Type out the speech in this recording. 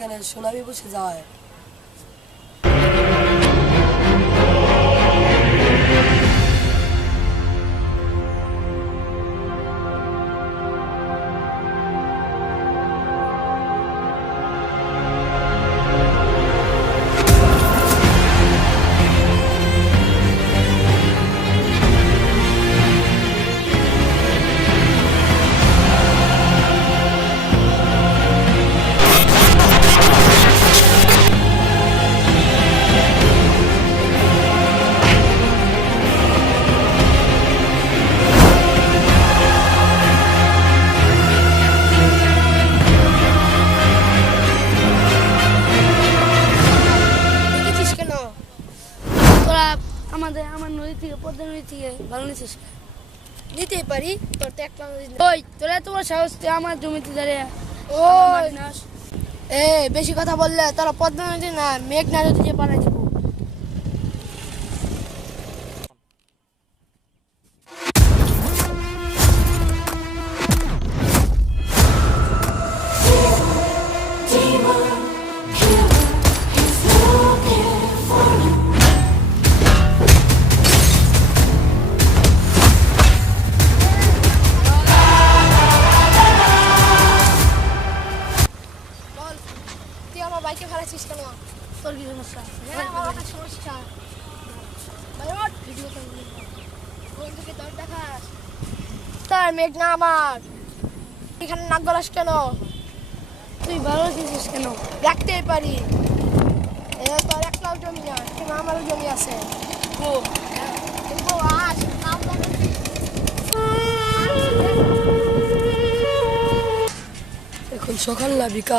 সেখানে সুনামি বসে যায়। দেখেছিস কেন? তোরা আমার নদী থেকে পদ্মা নদী থেকে ভালো নিছিস? নিতেই পারি, তোর তো একটা নদী ওই তোরা তোমার সাহস তুই আমার জমিতে দাঁড়িয়ে ওই এ বেশি কথা বললে তোরা পদ্মা নদী না মেঘনা নদী যে বানাই দিব। বল, তুই আমার বাইকে ফেলাছিস কেন? তোর কি সমস্যা? হ্যাঁ, আমার একটা সমস্যা। ভাই ওঠ, বন্ধুকে দর দেখাস। তার মেঘনা আমার এখানে নাক গলাস কেন? তুই ভালো নিছিস কেন? দেখতেই পারি। এ তোর একটাও জমি না, কিন্তু আমারও জমি আছে। কিন্তু আজ নাম লাগাচ্ছি। এখন সকাল না বিকাল।